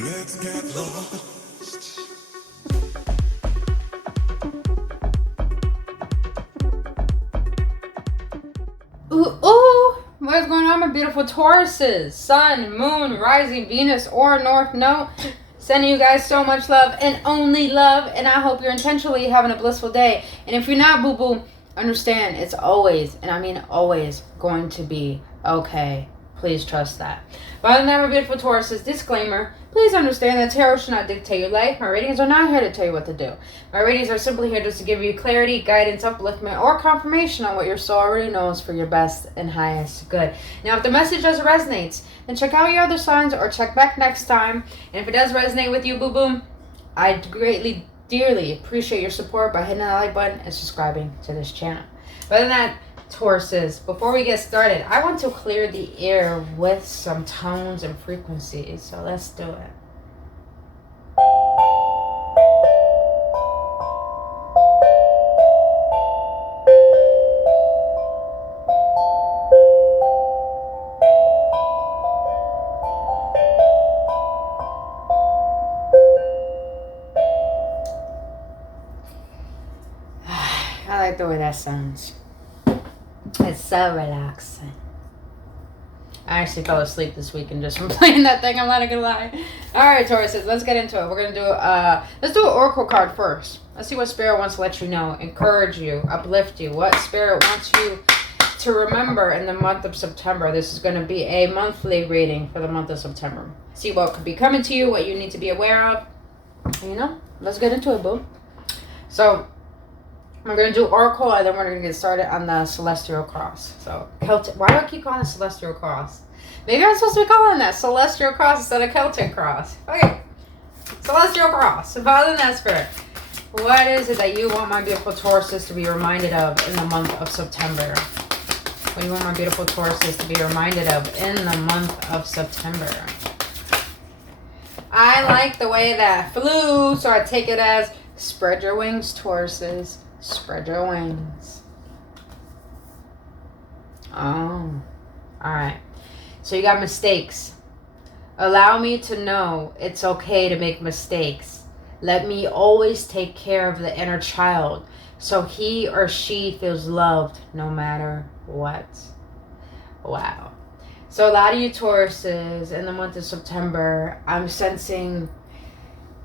Let's get lost. Ooh, what's going on, my beautiful Tauruses? Sun, Moon, Rising, Venus, or North Node. Sending you guys so much love and only love, and I hope you're intentionally having a blissful day. And if you're not, boo-boo, understand it's always, and I mean always, going to be okay. Please trust that. But other than that, my beautiful Tauruses, disclaimer, please understand that tarot should not dictate your life. My readings are not here to tell you what to do. My readings are simply here just to give you clarity, guidance, upliftment, or confirmation on what your soul already knows for your best and highest good. Now, if the message does resonates, then check out your other signs or check back next time. And if it does resonate with you, boo-boo, I greatly, dearly appreciate your support by hitting that like button and subscribing to this channel. But other than that, Tauruses, before we get started, I want to clear the air with some tones and frequencies. So let's do it. I like the way that sounds. It's so relaxing. I actually fell asleep this weekend just from playing that thing. I'm not gonna lie. All right, Tauruses, let's get into it. We're gonna do let's do an oracle card first. Let's see what Spirit wants to let you know, encourage you, uplift you. What Spirit wants you to remember in the month of September. This is gonna be a monthly reading for the month of September. See what could be coming to you, what you need to be aware of. You know, let's get into it, boo. So we're going to do Oracle, and then we're going to get started on the Celestial Cross. So, Celtic. Why do I keep calling it Celestial Cross? Maybe I'm supposed to be calling that Celestial Cross instead of Celtic Cross. Okay. Celestial Cross. So, Father and that Spirit, what is it that you want my beautiful Tauruses to be reminded of in the month of September? What do you want my beautiful Tauruses to be reminded of in the month of September? I like the way that flew, so I take it as spread your wings, Tauruses. Spread your wings. Oh. Alright. So you got mistakes. Allow me to know it's okay to make mistakes. Let me always take care of the inner child so he or she feels loved no matter what. Wow. So a lot of you Tauruses in the month of September, I'm sensing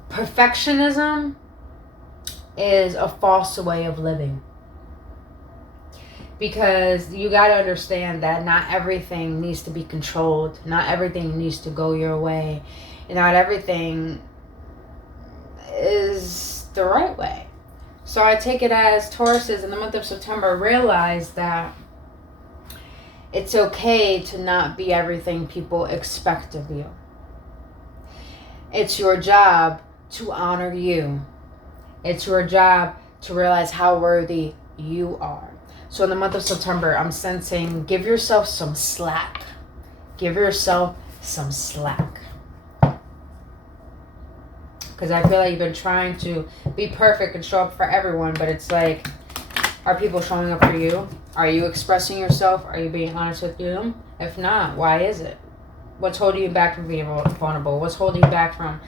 perfectionism is a false way of living, because you got to understand that not everything needs to be controlled, not everything needs to go your way, and not everything is the right way. So I take it as Tauruses in the month of September, realize that it's okay to not be everything people expect of you. It's your job to honor you. It's your job to realize how worthy you are. So in the month of September, I'm sensing give yourself some slack. Give yourself some slack. Because I feel like you've been trying to be perfect and show up for everyone, but it's like, are people showing up for you? Are you expressing yourself? Are you being honest with them? If not, why is it? What's holding you back from being vulnerable? What's holding you back from,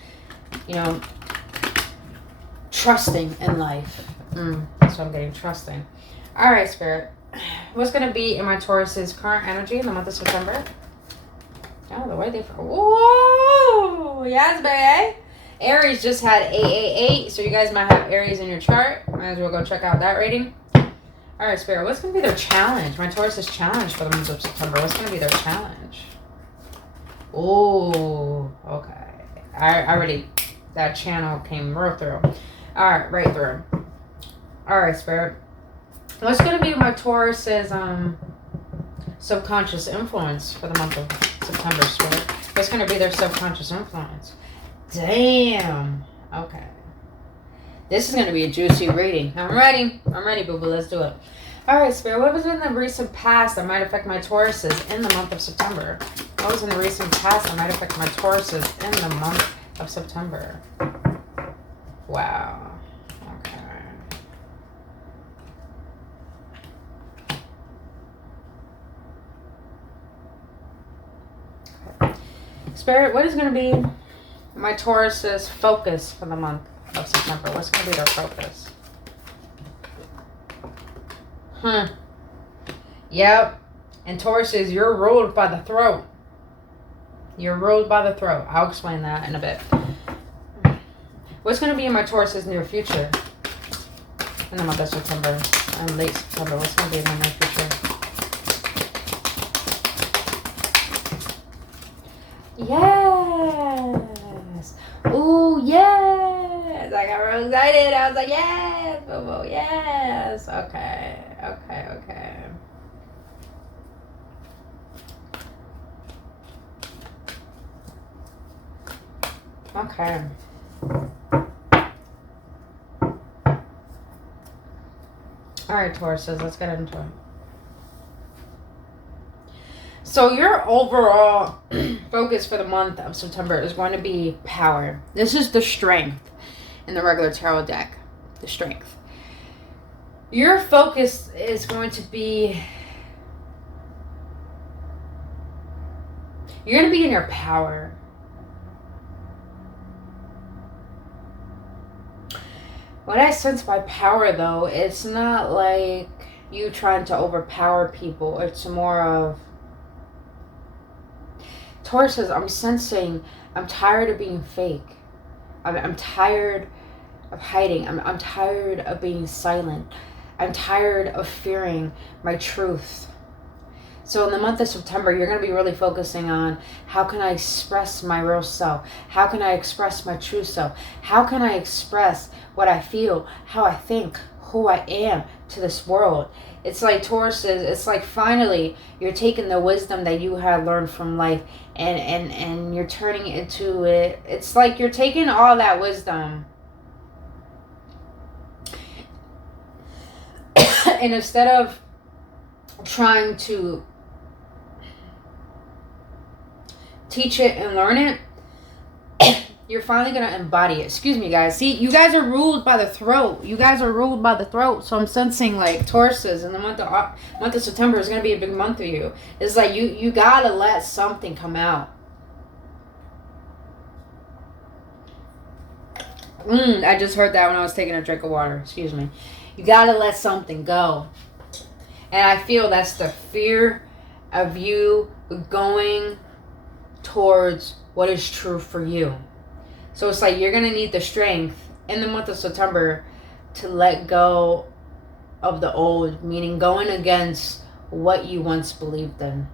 trusting in life? So I'm getting trusting. All right, Spirit. What's going to be in my Taurus's current energy in the month of September? Oh, the way they... Whoa! Yes, baby. Aries just had 888, so you guys might have Aries in your chart. Might as well go check out that rating. All right, Spirit. What's going to be their challenge? My Taurus's challenge for the month of September. What's going to be their challenge? Oh, okay. I already... That channel came right through. All right, right through. All right, Spirit. What's going to be my Taurus's subconscious influence for the month of September, Spirit? What's going to be their subconscious influence? Damn. Okay. This is going to be a juicy reading. I'm ready. Boo-boo. Let's do it. All right, Spirit. What was in the recent past that might affect my Tauruses in the month of September? What was in the recent past that might affect my Tauruses in the month of September? Wow. Okay. Spirit, what is going to be My Taurus's focus for the month of September. What's going to be their focus? Yep. And Tauruses, you're ruled by the throat. You're ruled by the throat. I'll explain that in a bit. What's going to be in my Taurus's near future? In the month of September. And late September. What's going to be in the near future? Yes. Ooh, yes. I got real excited. I was like, yes. Bobo, yes. Okay. Okay. Okay. Okay. Alright, Tauruses, let's get into it. So your overall focus for the month of September is going to be power. This is the strength in the regular tarot deck. The strength. Your focus is going to be... You're going to be in your power. What I sense by power, though, it's not like you trying to overpower people. It's more of... Taurus says, I'm sensing, I'm tired of being fake. I'm tired of hiding. I'm tired of being silent. I'm tired of fearing my truth. So in the month of September, you're going to be really focusing on how can I express my real self? How can I express my true self? How can I express what I feel, how I think, who I am to this world? It's like Taurus it's like finally you're taking the wisdom that you have learned from life and you're turning it into it. It's like you're taking all that wisdom and instead of trying to teach it and learn it, you're finally going to embody it. Excuse me, guys. See, you guys are ruled by the throat. You guys are ruled by the throat. So I'm sensing like Tauruses in the month of September is going to be a big month for you. It's like you got to let something come out. I just heard that when I was taking a drink of water. Excuse me. You got to let something go. And I feel that's the fear of you going towards what is true for you. So it's like you're going to need the strength in the month of September to let go of the old, meaning going against what you once believed in.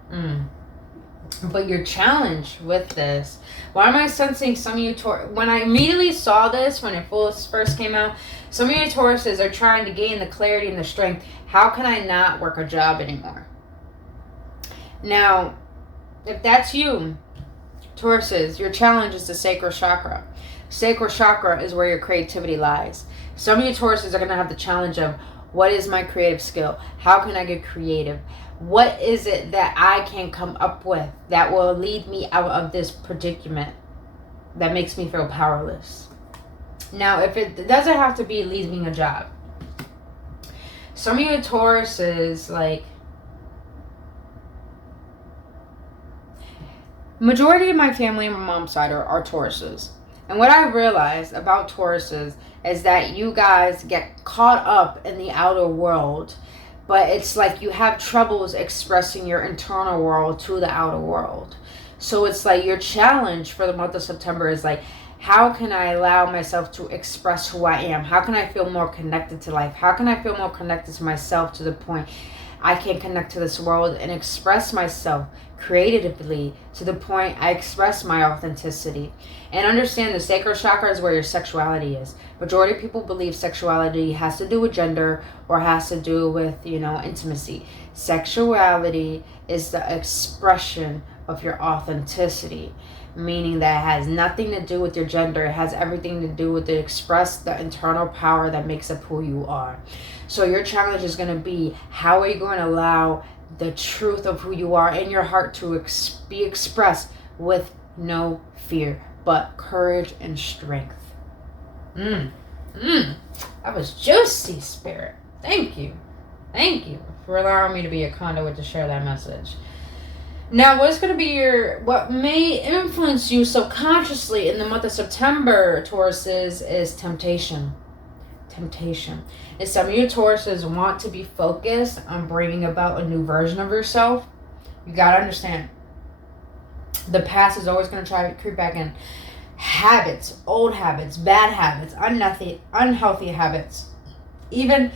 But your challenge with this, why am I sensing some of you when I immediately saw this, when it first came out, some of you Tauruses are trying to gain the clarity and the strength. How can I not work a job anymore? Now, if that's you, Tauruses, your challenge is the sacral chakra. Sacral chakra is where your creativity lies. Some of you Tauruses are going to have the challenge of, what is my creative skill? How can I get creative? What is it that I can come up with that will lead me out of this predicament that makes me feel powerless? Now, if it doesn't have to be leaving a job. Some of you Tauruses, like, majority of my family on my mom's side are Tauruses. And what I realized about Tauruses is that you guys get caught up in the outer world, but it's like you have troubles expressing your internal world to the outer world. So it's like your challenge for the month of September is like, how can I allow myself to express who I am? How can I feel more connected to life? How can I feel more connected to myself to the point I can connect to this world and express myself creatively to the point I express my authenticity? And understand the sacral chakra is where your sexuality is. Majority of people believe sexuality has to do with gender or has to do with, intimacy. Sexuality is the expression of your authenticity, meaning that it has nothing to do with your gender. It has everything to do with the internal power that makes up who you are. So your challenge is going to be, how are you going to allow the truth of who you are in your heart to be expressed with no fear, but courage and strength. That was juicy, Spirit. Thank you. Thank you for allowing me to be a conduit to share that message. Now, what's going to be what may influence you subconsciously in the month of September, Tauruses, is temptation. Temptation. And some of you Tauruses want to be focused on bringing about a new version of yourself. You got to understand, the past is always going to try to creep back in. Habits, old habits, bad habits, unhealthy habits, even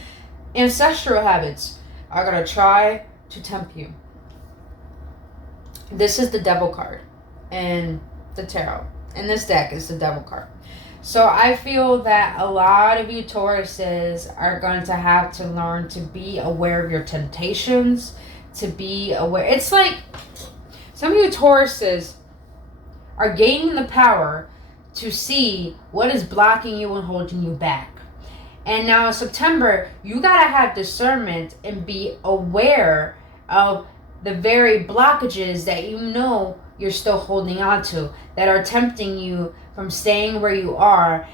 ancestral habits are going to try to tempt you. This is the Devil card in the tarot. In this deck is the Devil card. So I feel that a lot of you Tauruses are going to have to learn to be aware of your temptations, to be aware. It's like some of you Tauruses are gaining the power to see what is blocking you and holding you back. And now in September, you got to have discernment and be aware of the very blockages that you know you're still holding on to, that are tempting you from staying where you are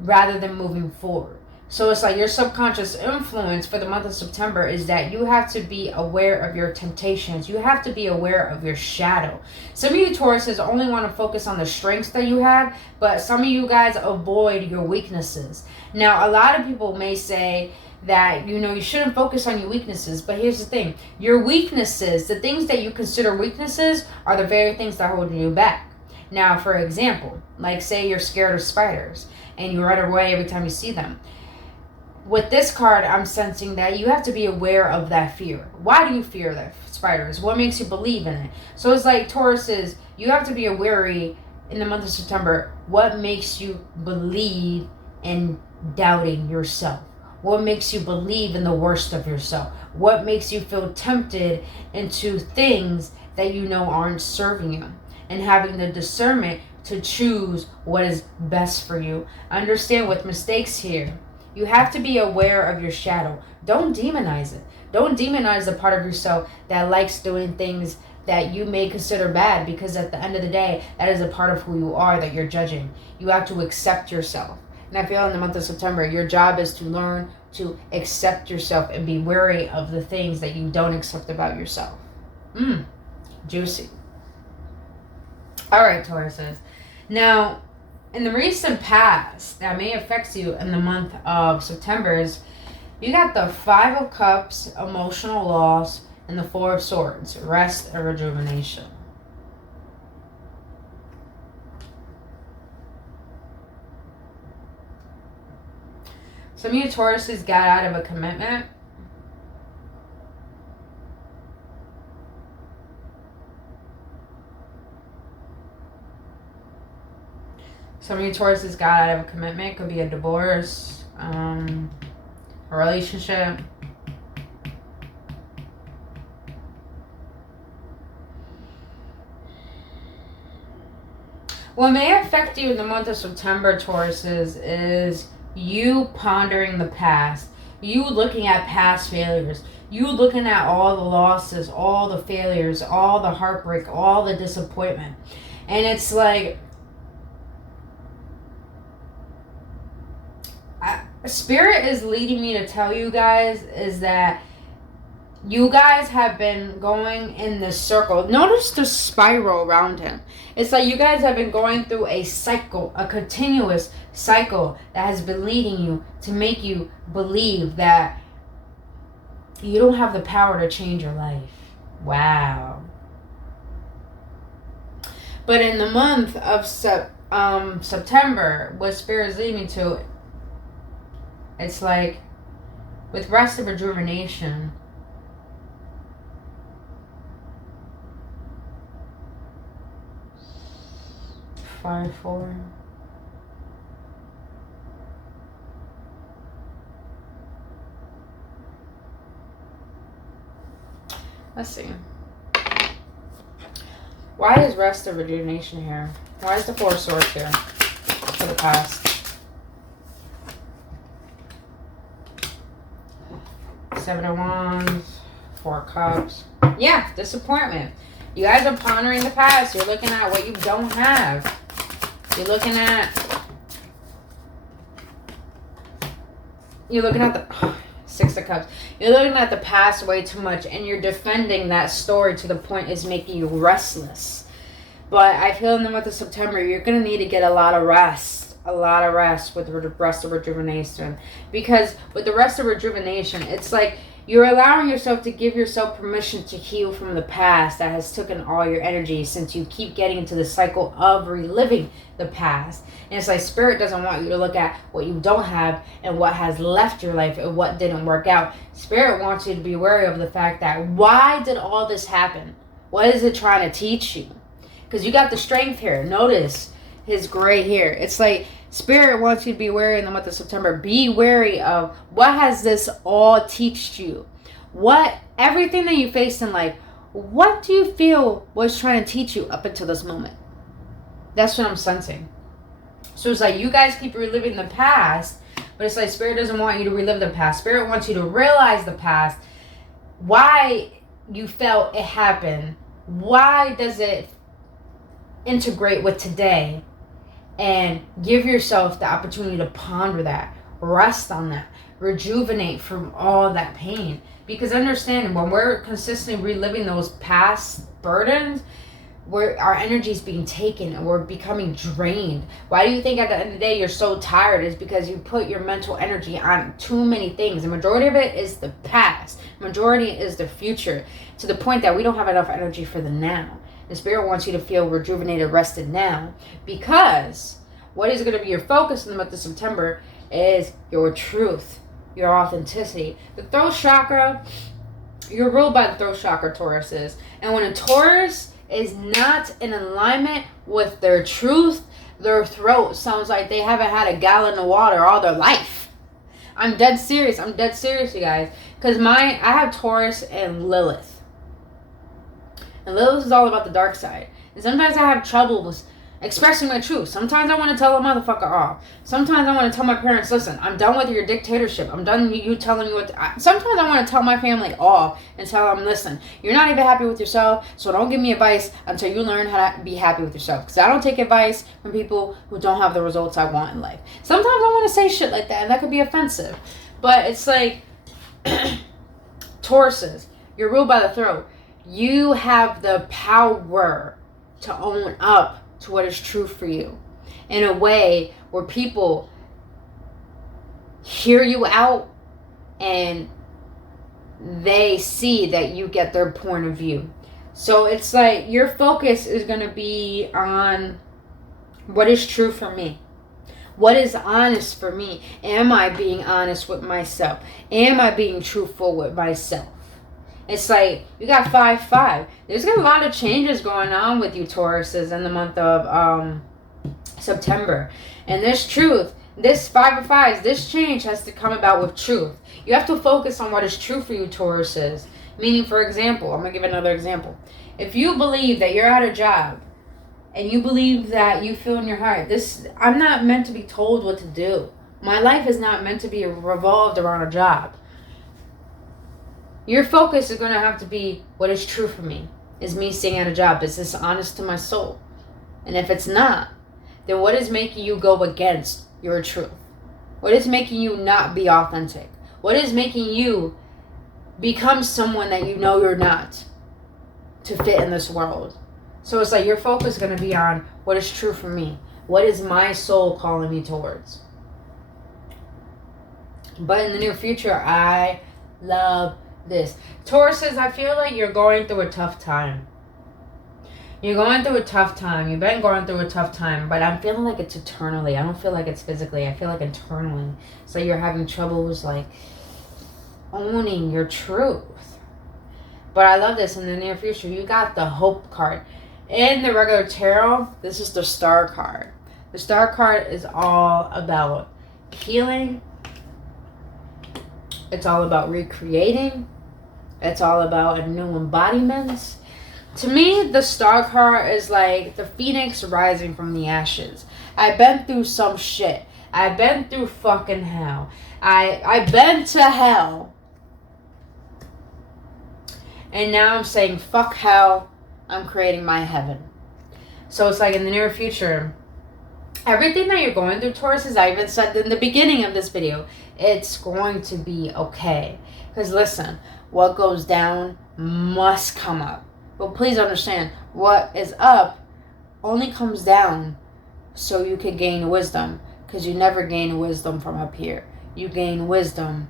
rather than moving forward. So it's like your subconscious influence for the month of September is that you have to be aware of your temptations. You have to be aware of your shadow. Some of you Tauruses only want to focus on the strengths that you have, but some of you guys avoid your weaknesses. Now, a lot of people may say that, you shouldn't focus on your weaknesses. But here's the thing. Your weaknesses, the things that you consider weaknesses, are the very things that hold you back. Now, for example, like say you're scared of spiders and you run away every time you see them. With this card, I'm sensing that you have to be aware of that fear. Why do you fear that spiders? What makes you believe in it? So it's like Tauruses, you have to be aware in the month of September, what makes you believe in doubting yourself? What makes you believe in the worst of yourself? What makes you feel tempted into things that you know aren't serving you? And having the discernment to choose what is best for you. Understand with mistakes here, you have to be aware of your shadow. Don't demonize it. Don't demonize the part of yourself that likes doing things that you may consider bad, because at the end of the day, that is a part of who you are that you're judging. You have to accept yourself. And I feel in the month of September, your job is to learn to accept yourself and be wary of the things that you don't accept about yourself. Juicy. All right, Tauruses. Now, in the recent past, that may affect you in the month of September is you got the 5 of Cups, emotional loss, and the 4 of Swords, rest and rejuvenation. Some of you Tauruses got out of a commitment. Some of you Tauruses got out of a commitment. Could be a divorce, a relationship. What may affect you in the month of September, Tauruses, is you pondering the past, you looking at past failures, you looking at all the losses, all the failures, all the heartbreak, all the disappointment. And it's like, Spirit is leading me to tell you guys is that you guys have been going in this circle. Notice the spiral around him. It's like you guys have been going through a cycle, a continuous cycle that has been leading you to make you believe that you don't have the power to change your life. Wow. But in the month of September, what Spirit is leading me to, it's like with rest and rejuvenation, Fire 4. Let's see. Why is rest and rejuvenation here? Why is the 4 of Swords here for the past? 7 of Wands, 4 of Cups. Yeah, disappointment. You guys are pondering the past. You're looking at what you don't have. You're looking at the Six of Cups. You're looking at the past way too much, and you're defending that story to the point it's making you restless. But I feel in the month of September, you're going to need to get a lot of rest. A lot of rest with the rest of rejuvenation. Because with the rest of rejuvenation, it's like you're allowing yourself to give yourself permission to heal from the past that has taken all your energy, since you keep getting into the cycle of reliving the past. And it's like Spirit doesn't want you to look at what you don't have and what has left your life and what didn't work out. Spirit wants you to be wary of the fact that, why did all this happen? What is it trying to teach you? Because you got the strength here. Notice his gray hair. It's like Spirit wants you to be wary in the month of September. Be wary of, what has this all taught you? What, everything that you faced in life, what do you feel was trying to teach you up until this moment? That's what I'm sensing. So it's like you guys keep reliving the past, but it's like Spirit doesn't want you to relive the past. Spirit wants you to realize the past. Why you felt it happened. Why does it integrate with today? And give yourself the opportunity to ponder that, rest on that, rejuvenate from all that pain. Because understand, when we're consistently reliving those past burdens, our energy is being taken and we're becoming drained. Why do you think at the end of the day you're so tired? Is because you put your mental energy on too many things. The majority of it is the past. Majority is the future, to the point that we don't have enough energy for the now. The Spirit wants you to feel rejuvenated, rested now, because what is going to be your focus in the month of September is your truth, your authenticity. The throat chakra, you're ruled by the throat chakra, Taurus is. And when a Taurus is not in alignment with their truth, their throat sounds like they haven't had a gallon of water all their life. I'm dead serious, you guys. Because I have Taurus and Lilith. And Lilith is all about the dark side. And sometimes I have trouble with expressing my truth. Sometimes I want to tell a motherfucker off. Sometimes I want to tell my parents, listen, I'm done with your dictatorship. I'm done with you telling me what to... Sometimes I want to tell my family off and tell them, listen, you're not even happy with yourself, so don't give me advice until you learn how to be happy with yourself. Because I don't take advice from people who don't have the results I want in life. Sometimes I want to say shit like that, and that could be offensive. But it's like, Tauruses, you're ruled by the throat. You have the power to own up to what is true for you in a way where people hear you out and they see that you get their point of view. So it's like your focus is going to be on what is true for me. What is honest for me? Am I being honest with myself? Am I being truthful with myself? It's like, you got 5-5. There's a lot of changes going on with you, Tauruses, in the month of September. And this truth, this 5 of 5s, this change has to come about with truth. You have to focus on what is true for you, Tauruses. Meaning, for example, I'm going to give another example. If you believe that you're at a job, and you believe that you feel in your heart, I'm not meant to be told what to do. My life is not meant to be revolved around a job. Your focus is going to have to be what is true for me. Is me staying at a job? Is this honest to my soul? And if it's not, then what is making you go against your truth? What is making you not be authentic? What is making you become someone that you know you're not to fit in this world? So it's like your focus is going to be on what is true for me. What is my soul calling me towards? But in the near future, I love this. Tauruses, I feel like you're going through a tough time. You're going through a tough time. You've been going through a tough time, but I'm feeling like it's eternally. I don't feel like it's physically. I feel like internally. So you're having troubles like owning your truth. But I love this in the near future. You got the Hope card. In the regular tarot, this is the Star card. The Star card is all about healing. It's all about recreating. It's all about a new embodiment. To me, the Star card is like the phoenix rising from the ashes. I've been through some shit. I've been through fucking hell. I've been to hell. And now I'm saying, fuck hell. I'm creating my heaven. So it's like in the near future, Everything that you're going through, Taurus, as I even said in the beginning of this video, it's going to be okay. Because listen, what goes down must come up. But please understand, what is up only comes down so you can gain wisdom. Because you never gain wisdom from up here. You gain wisdom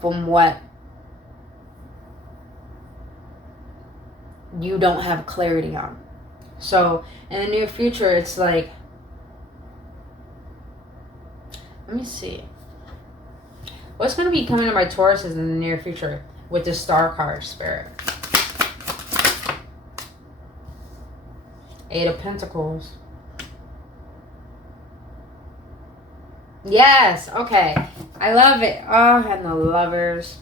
from what you don't have clarity on. So in the near future, it's like, let me see. What's going to be coming to my Tauruses in the near future with the Star card, Spirit? Eight of Pentacles. Yes, okay. I love it. Oh, and the Lovers.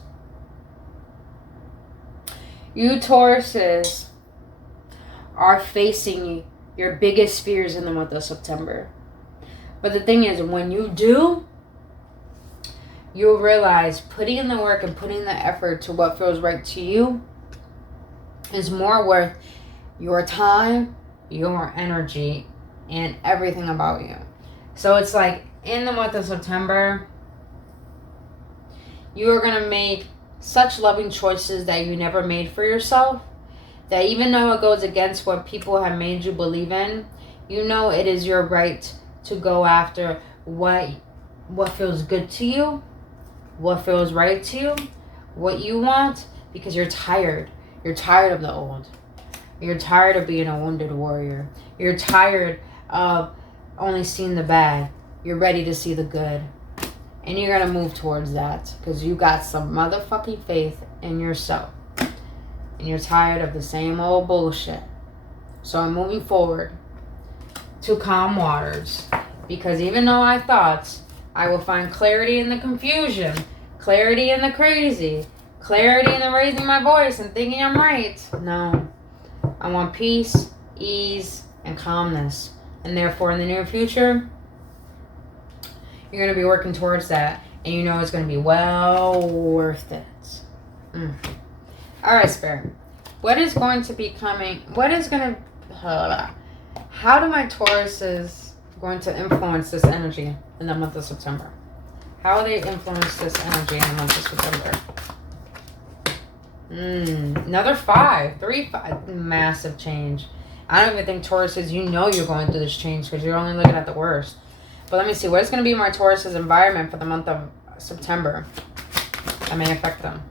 You Tauruses are facing your biggest fears in the month of September. But the thing is, when you do, you'll realize putting in the work and putting the effort to what feels right to you is more worth your time, your energy, and everything about you. So it's like in the month of September, you are going to make such loving choices that you never made for yourself, that even though it goes against what people have made you believe in, you know it is your right to go after what feels good to you, what feels right to you, what you want, because you're tired. You're tired of the old. You're tired of being a wounded warrior. You're tired of only seeing the bad. You're ready to see the good. And you're going to move towards that because you got some motherfucking faith in yourself. And you're tired of the same old bullshit. So I'm moving forward to calm waters. Because even though I thought I will find clarity in the confusion, clarity in the crazy, clarity in the raising my voice and thinking I'm right. No. I want peace, ease, and calmness. And therefore in the near future, you're going to be working towards that. And you know it's going to be well worth it. All right, Spirit. What is going to be coming? What is going to... how do my Tauruses going to influence this energy in the month of September? How will they influence this energy in the month of September? Another 5. 3, 5. Massive change. I don't even think Tauruses, you know you're going through this change because you're only looking at the worst. But let me see. What is going to be my Taurus's environment for the month of September that may affect them?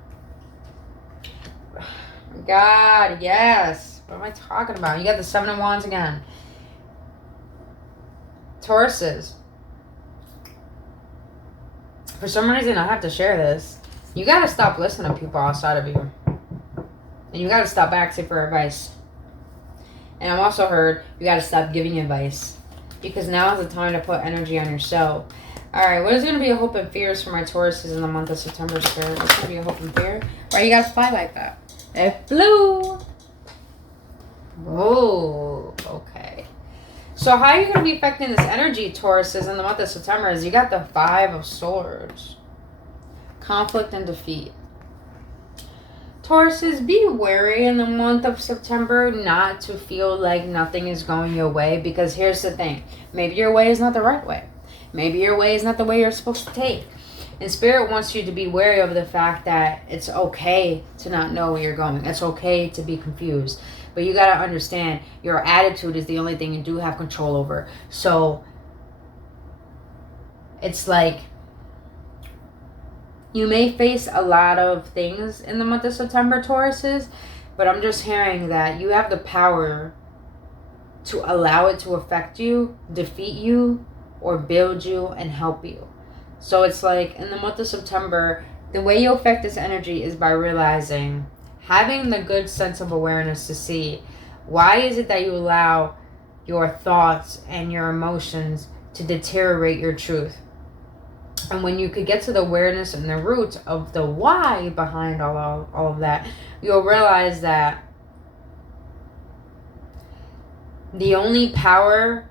God, yes. What am I talking about? You got the 7 of Wands again. Tauruses. For some reason, I have to share this. You got to stop listening to people outside of you. And you got to stop asking for advice. And I've also heard you got to stop giving advice. Because now is the time to put energy on yourself. Alright, what is going to be a hope and fears for my Tauruses in the month of September, Spirit? What's going to be a hope and fear? Why you got to fly like that? It flew. Oh, okay. So how are you going to be affecting this energy, Tauruses, in the month of September? Is you got the 5 of Swords. Conflict and defeat. Tauruses, be wary in the month of September not to feel like nothing is going your way. Because here's the thing. Maybe your way is not the right way. Maybe your way is not the way you're supposed to take. And Spirit wants you to be wary of the fact that it's okay to not know where you're going. It's okay to be confused. But you got to understand, your attitude is the only thing you do have control over. So it's like you may face a lot of things in the month of September, Tauruses. But I'm just hearing that you have the power to allow it to affect you, defeat you, or build you and help you. So it's like in the month of September, the way you affect this energy is by realizing, having the good sense of awareness to see, why is it that you allow your thoughts and your emotions to deteriorate your truth? And when you could get to the awareness and the root of the why behind all of that, you'll realize that the only power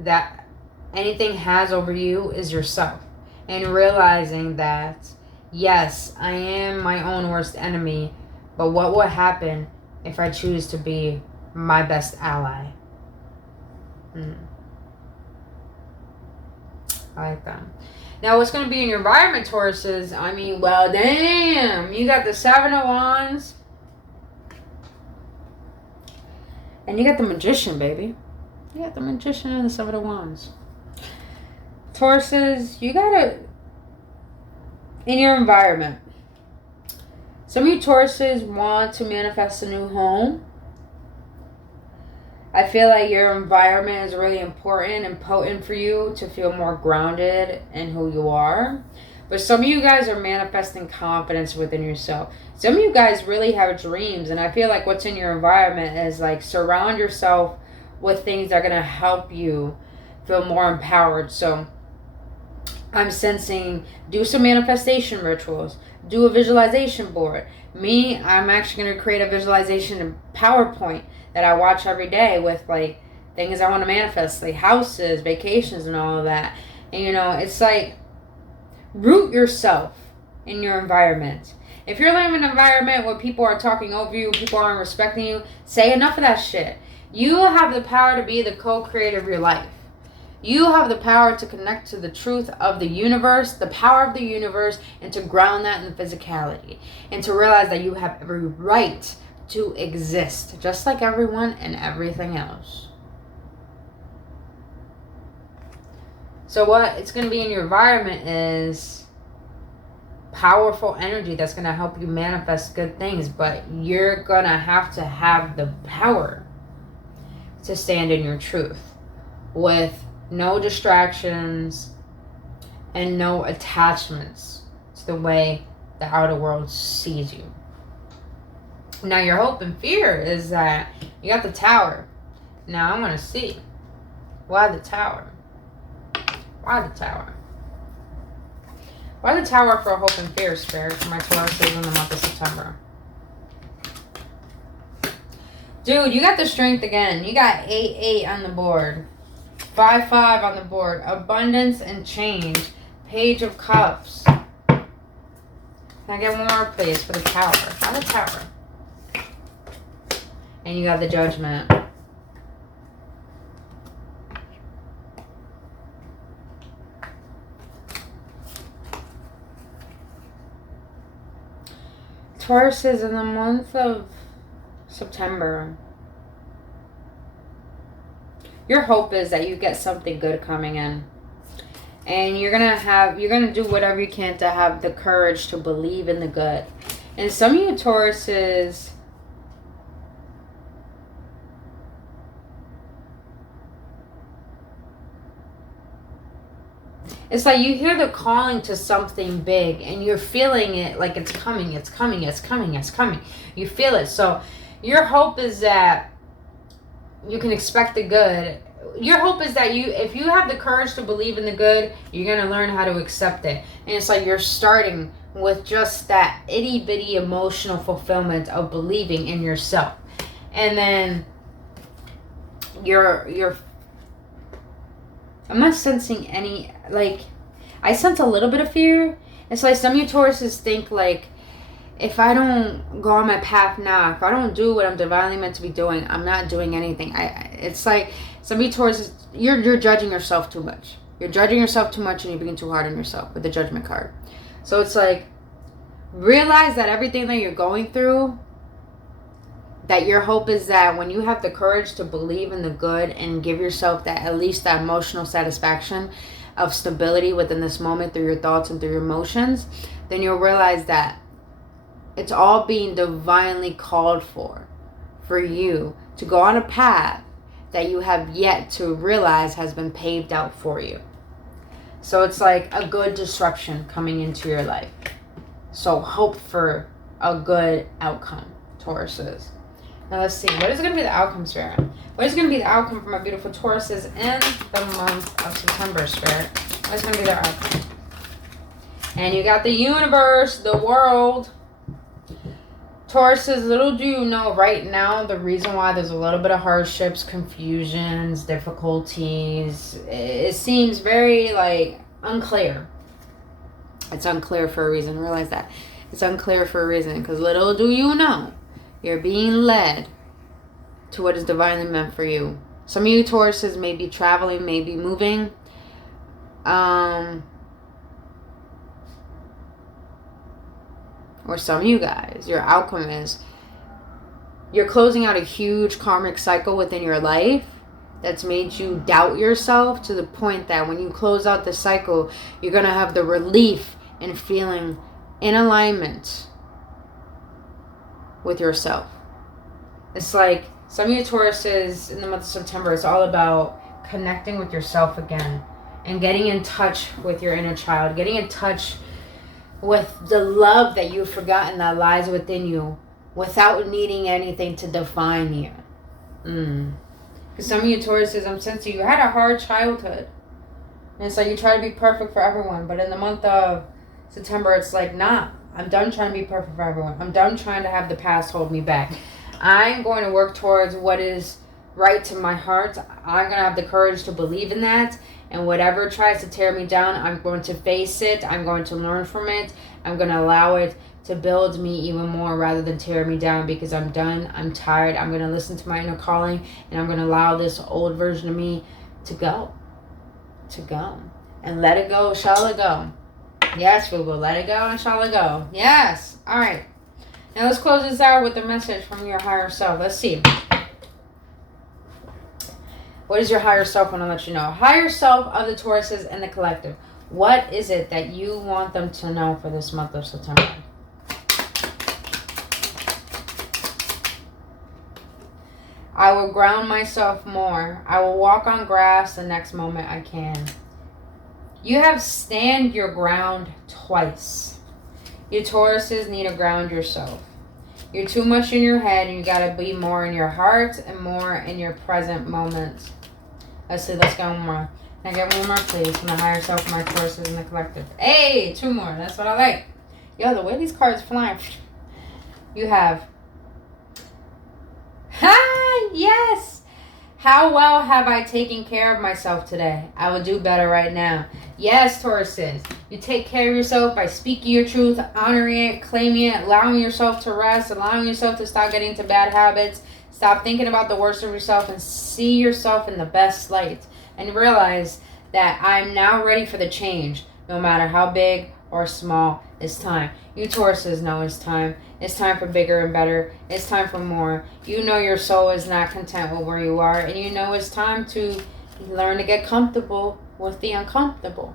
that anything has over you is yourself. And realizing that, yes, I am my own worst enemy, but what will happen if I choose to be my best ally? I like that. Now, what's going to be in your environment, Taurus, is, I mean, well, damn. You got the Seven of Wands. And you got the Magician, baby. You got the Magician and the Seven of Wands. Tauruses, you got to, in your environment, some of you Tauruses want to manifest a new home. I feel like your environment is really important and potent for you to feel more grounded in who you are. But some of you guys are manifesting confidence within yourself. Some of you guys really have dreams. And I feel like what's in your environment is like surround yourself with things that are going to help you feel more empowered. So I'm sensing do some manifestation rituals. Do a visualization board. Me, I'm actually going to create a visualization in PowerPoint that I watch every day with like things I want to manifest, like houses, vacations, and all of that. And you know, it's like root yourself in your environment. If you're living in an environment where people are talking over you, people aren't respecting you, say enough of that shit. You have the power to be the co-creator of your life. You have the power to connect to the truth of the universe, the power of the universe, and to ground that in the physicality. And to realize that you have every right to exist, just like everyone and everything else. So what it's going to be in your environment is powerful energy that's going to help you manifest good things, but you're going to have the power to stand in your truth with no distractions and no attachments to the way the outer world sees you. Now, your hope and fear is that you got the Tower. Now, I want to see. Why the Tower? Why the Tower? Why the Tower for hope and fear, Spirit, for my Tauruses in the month of September? Dude, you got the strength again. You got 8-8 on the board. 5-5 on the board. Abundance and change. Page of Cups. Can I get one more, please, for the Tower? Why the Tower? And you got the Judgment. Taurus is in the month of September. Your hope is that you get something good coming in. And you're gonna do whatever you can to have the courage to believe in the good. And some of you Tauruses, it's like you hear the calling to something big and you're feeling it like it's coming, it's coming, it's coming, it's coming. You feel it. So your hope is that you can expect the good. Your hope is that if you have the courage to believe in the good, you're going to learn how to accept it. And it's like you're starting with just that itty bitty emotional fulfillment of believing in yourself. And then I'm not sensing any, like, I sense a little bit of fear. It's like some of you Tauruses think, like, if I don't go on my path now, if I don't do what I'm divinely meant to be doing, I'm not doing anything. It's like some of you Tauruses, you're judging yourself too much. You're judging yourself too much and you're being too hard on yourself with the Judgment card. So it's like, realize that everything that you're going through, that your hope is that when you have the courage to believe in the good and give yourself that, at least that emotional satisfaction of stability within this moment through your thoughts and through your emotions, then you'll realize that it's all being divinely called for you to go on a path that you have yet to realize has been paved out for you. So it's like a good disruption coming into your life. So hope for a good outcome, Tauruses. Now let's see, what is going to be the outcome, Spirit? What is going to be the outcome for my beautiful Tauruses in the month of September, Spirit? What is going to be their outcome? And you got the universe, the world. Tauruses, little do you know right now the reason why there's a little bit of hardships, confusions, difficulties. It seems very, like, unclear. It's unclear for a reason. Realize that. It's unclear for a reason. Because little do you know, you're being led to what is divinely meant for you. Some of you Tauruses may be traveling, may be moving. Or some of you guys, your outcome is you're closing out a huge karmic cycle within your life that's made you doubt yourself to the point that when you close out the cycle, you're going to have the relief and feeling in alignment with yourself. It's like some of you Tauruses in the month of September, it's all about connecting with yourself again and getting in touch with your inner child, getting in touch with the love that you've forgotten that lies within you without needing anything to define you. Because some of you Tauruses, I'm sensing you had a hard childhood. And it's like you try to be perfect for everyone. But in the month of September, it's like, nah, I'm done trying to be perfect for everyone. I'm done trying to have the past hold me back. I'm going to work towards what is right to my heart. I'm going to have the courage to believe in that. And whatever tries to tear me down, I'm going to face it. I'm going to learn from it. I'm going to allow it to build me even more rather than tear me down, because I'm done. I'm tired. I'm going to listen to my inner calling, and I'm going to allow this old version of me to go. To go. And let it go, shall it go. Yes, we will let it go and shall it go. Yes. All right. Now let's close this out with a message from your higher self. Let's see. What is your higher self want to let you know? Higher self of the Tauruses and the collective. What is it that you want them to know for this month of September? I will ground myself more. I will walk on grass the next moment I can. You have stand your ground twice. You Tauruses need to ground yourself. You're too much in your head, and you got to be more in your heart and more in your present moment. Let's see, let's go one more. Can I get one more, please? From the higher self, my Tauruses, and the collective. Hey, two more. That's what I like. Yo, the way these cards fly. You have. Ha! Yes! How well have I taken care of myself today? I will do better right now. Yes, Tauruses. You take care of yourself by speaking your truth, honoring it, claiming it, allowing yourself to rest, allowing yourself to stop getting into bad habits. Stop thinking about the worst of yourself and see yourself in the best light. And realize that I'm now ready for the change. No matter how big or small, it's time. You Tauruses know it's time. It's time for bigger and better. It's time for more. You know your soul is not content with where you are. And you know it's time to learn to get comfortable with the uncomfortable.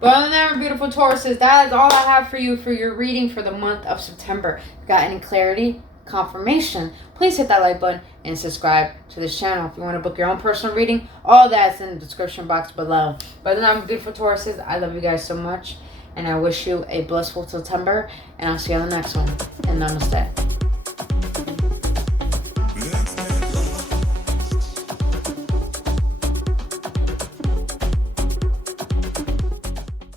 But other than that, beautiful Tauruses, that is all I have for you for your reading for the month of September. If you got any clarity, confirmation, please hit that like button and subscribe to this channel. If you want to book your own personal reading, all that's in the description box below. But other than that, beautiful Tauruses, I love you guys so much. And I wish you a blissful September. And I'll see you on the next one. And namaste.